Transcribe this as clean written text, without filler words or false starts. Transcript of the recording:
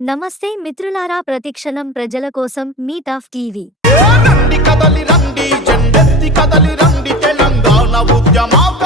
నమస్తే మిత్రులారా, ప్రతిక్షణం ప్రజల కోసం మీ టాప్ టీవీ. రండి కదలి రండి జెండెత్తి కదలి రండి తెలంగాణ ఉద్యమాక